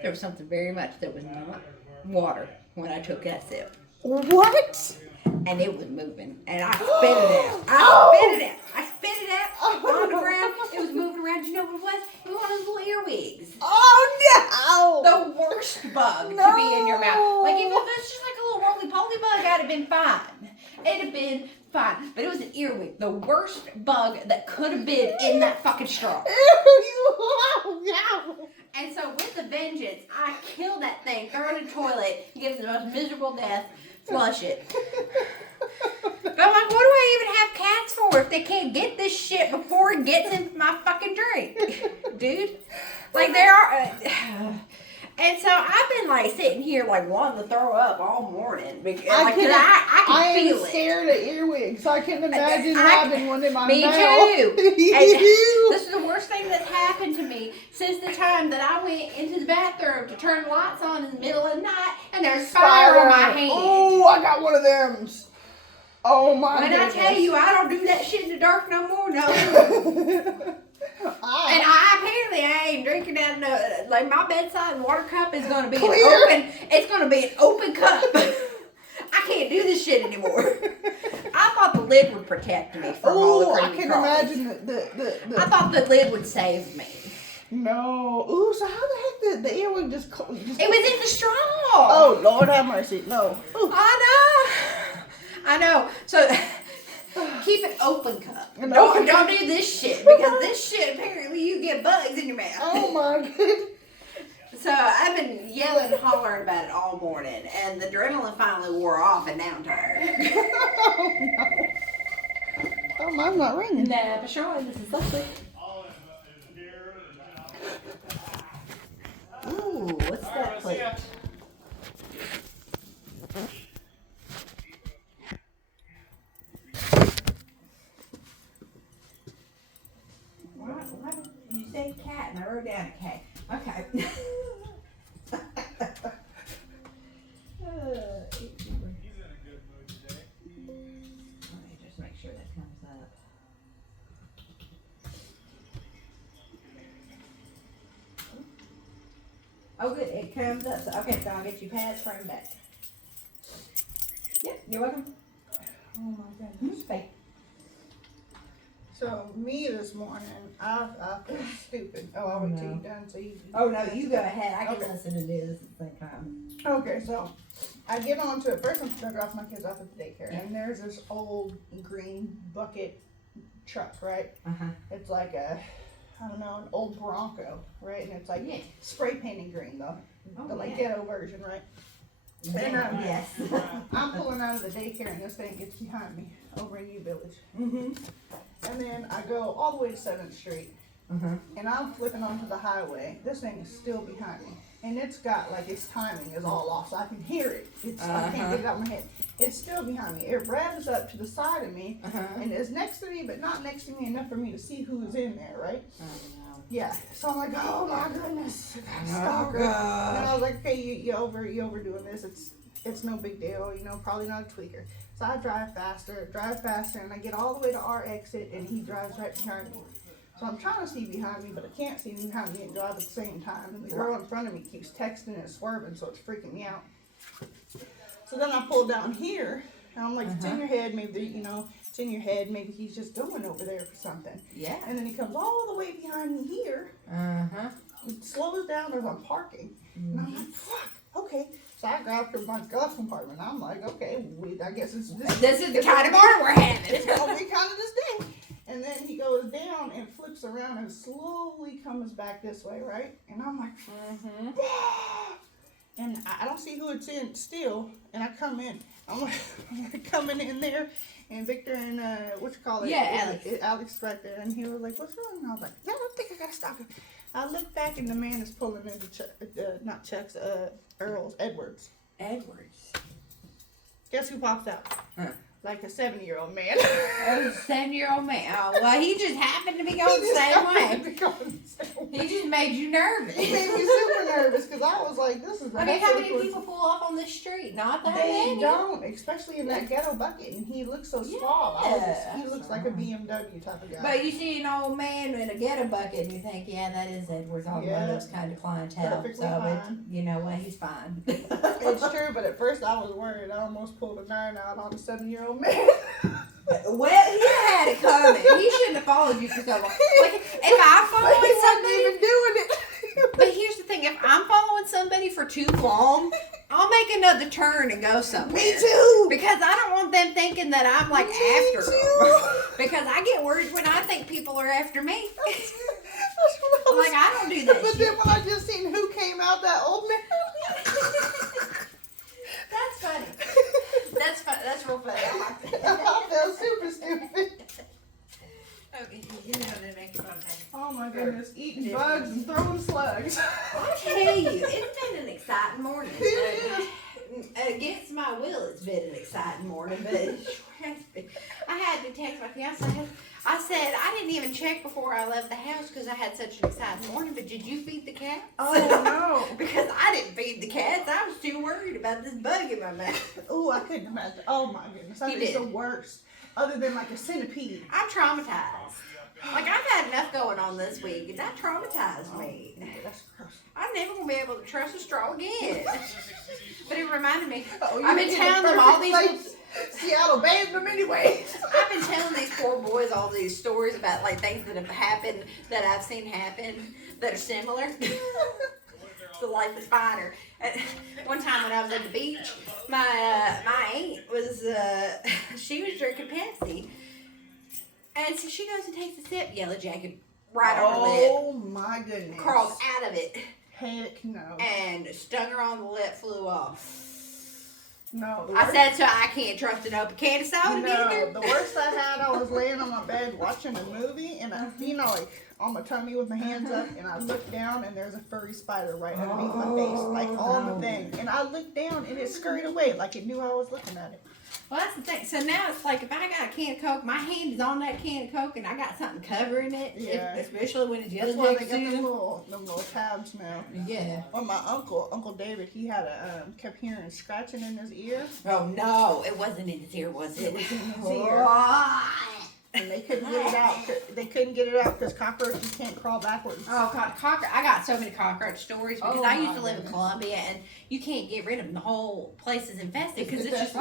There was something very much that was not water when I took that sip. What? And it was moving. And I spit it out. I spit it out on the ground. It was moving around. You know what it was? It was one of those little earwigs. Oh, no. The worst bug to be in your mouth. Like, if it was just like a little roly-poly bug, I'd have been fine. It'd have been fine. But it was an earwig. The worst bug that could have been in that fucking straw. And so with a vengeance, I kill that thing, throw it in the toilet, give it the most miserable death, flush it. But I'm like, what do I even have cats for if they can't get this shit before it gets into my fucking drink? Dude. Like, there are... and so I've been, like, sitting here, like, wanting to throw up all morning. Because, I can feel it. I am scared of earwigs. I can imagine having one in my mouth. Me too. This is the worst thing that's happened to me since the time that I went into the bathroom to turn the lights on in the middle of the night, and there's fire on my hand. Oh, I got one of them. Oh, my goodness. When I tell you I don't do that shit in the dark no more, no. And apparently I ain't drinking out of like my bedside water cup is gonna be an open. It's gonna be an open cup. I can't do this shit anymore. I thought the lid would protect me from all the creamy I can imagine the I thought the lid would save me. No. Ooh, so how the heck the earwig just? It was in the straw. Oh, Lord have mercy. No. Ooh. I know. So. Keep it open cup. Don't do this shit because this shit apparently you get bugs in your mouth. Oh my goodness. So I've been yelling and hollering about it all morning, and the adrenaline finally wore off, and now I'm tired. Oh no. Oh, mine's not ringing. Nah, for sure. This is lovely. Ooh, what's that plate? What did you say cat? And I wrote down a K. Okay. He's in a good mood today. Let me just make sure that comes up. Oh, good. It comes up. So, okay, so I'll get you pads frame back. Yep, you're welcome. Oh my goodness. Bye. So me this morning, I feel stupid. Oh, I'll wait till you're done so you. Oh no, you go ahead. I can listen to this at the same time. Okay, so I get on to it. First, I'm gonna drop my kids off at the daycare, and there's this old green bucket truck, right? It's like a, I don't know, an old Bronco, right? And it's like spray painted green though, the ghetto version, right? And yes. I'm pulling out of the daycare, and this thing gets behind me over in U Village. And then I go all the way to 7th Street, and I'm flipping onto the highway. This thing is still behind me, and it's got like its timing is all off, so I can hear it. I can't get it out of my head. It's still behind me. It revs up to the side of me, and it's next to me, but not next to me enough for me to see who's in there, right? Yeah. So I'm like, oh my goodness, stalker. And I was like, okay, you overdoing this. It's no big deal, you know, probably not a tweaker. So I drive faster, and I get all the way to our exit, and he drives right behind me. So I'm trying to see behind me, but I can't see behind me and drive at the same time. And the girl in front of me keeps texting and swerving, so it's freaking me out. So then I pull down here, and I'm like, it's in your head, maybe, you know, it's in your head, maybe he's just going over there for something. Yeah. And then he comes all the way behind me here, he slows down as I'm parking, and I'm like, fuck, okay. So I grabbed her my glove compartment. I'm like, okay, I guess this is the kind of bar we're having. It's gonna be kind of this day. And then he goes down and flips around and slowly comes back this way, right? And I'm like, and I don't see who it's in still. And I come in. I'm like, coming in there, and Victor and Alex right there, and he was like, "What's wrong?" And I was like, "No, I don't think I gotta stop him." I look back, and the man is pulling into not Chuck's, Edwards. Edwards. Guess who pops out? Like a 7-year-old man. A 7-year-old man. Oh, well, he just happened to be going the same way. He just made you nervous. He made me super nervous because I was like, this is the I mean, best how many place- people pull off on this street? Not that They many. don't, especially in that ghetto bucket, and he looks so suave. Yeah. He looks like a BMW type of guy. But you see an old man in a ghetto bucket and you think, yeah, that is Edward's automotive's kind of clientele. Perfectly So, fine. you know what, he's fine. It's true, but at first I was worried. I almost pulled a 9 out on a 7-year-old man. Well, he had it coming. He shouldn't have followed you for so long. Like, if I'm But he following wasn't somebody, even doing it. but here's the thing: if I'm following somebody for too long, I'll make another turn and go somewhere. Me too. Because I don't want them thinking that I'm like Me after too. them. Because I get worried when I think people are after me. That's what I I'm was like, I don't do that But shit. then when I just seen who came out, that old man. That's funny. That's fun. That's real funny. I like that. I felt super stupid. Okay, you know that make you fun. Oh my goodness, eating bugs and throwing slugs. I tell you, it's been an exciting morning. It Against my will, it's been an exciting morning, but it sure has been. I had to text my fiance. I said I didn't even check before I left the house because I had such an exciting morning. But did you feed the cats? Oh no. Because I didn't feed the cats. I was too worried about this bug in my mouth. Oh, I couldn't imagine. Oh my goodness, that He is did. the worst. Other than like a centipede. I'm traumatized. Like I've had enough going on this week, and that traumatized me. That's gross. I'm never gonna be able to trust a straw again. But it reminded me. Oh, I've been telling them all these. Seattle banned them anyways. I've been telling these poor boys all these stories about like things that have happened that I've seen happen that are similar. So life is finer. One time when I was at the beach, my aunt was she was drinking Pepsi, and so she goes and takes a sip. Yellow Jacket right on her lip, Oh my goodness. crawled out of it, Heck no. and stung her on the lip. Flew off. No. The I worst- said, so I can't trust an open can of soda No, either. the worst I had, I was laying on my bed watching a movie, and I, you know, like on my tummy with my hands up, and I looked down, and there's a furry spider right underneath my face, like on the thing. And I looked down, and it scurried away, like it knew I was looking at it. Well, that's the thing. So now it's like if I got a can of Coke, my hand is on that can of Coke, and I got something covering it. Yeah. Especially when it's That's yellow why they jacket got season. them little tabs now. Yeah. Or my Uncle David, he had kept hearing scratching in his ear, Oh no, it wasn't in his ear, was it? It was in his ear. and they couldn't get it out. They couldn't get it out because cockroaches can't crawl backwards. Oh God, I got so many cockroach stories because Oh, I used my to live in goodness. Columbia, and you can't get rid of them. The whole place is infested because It's it's just infested.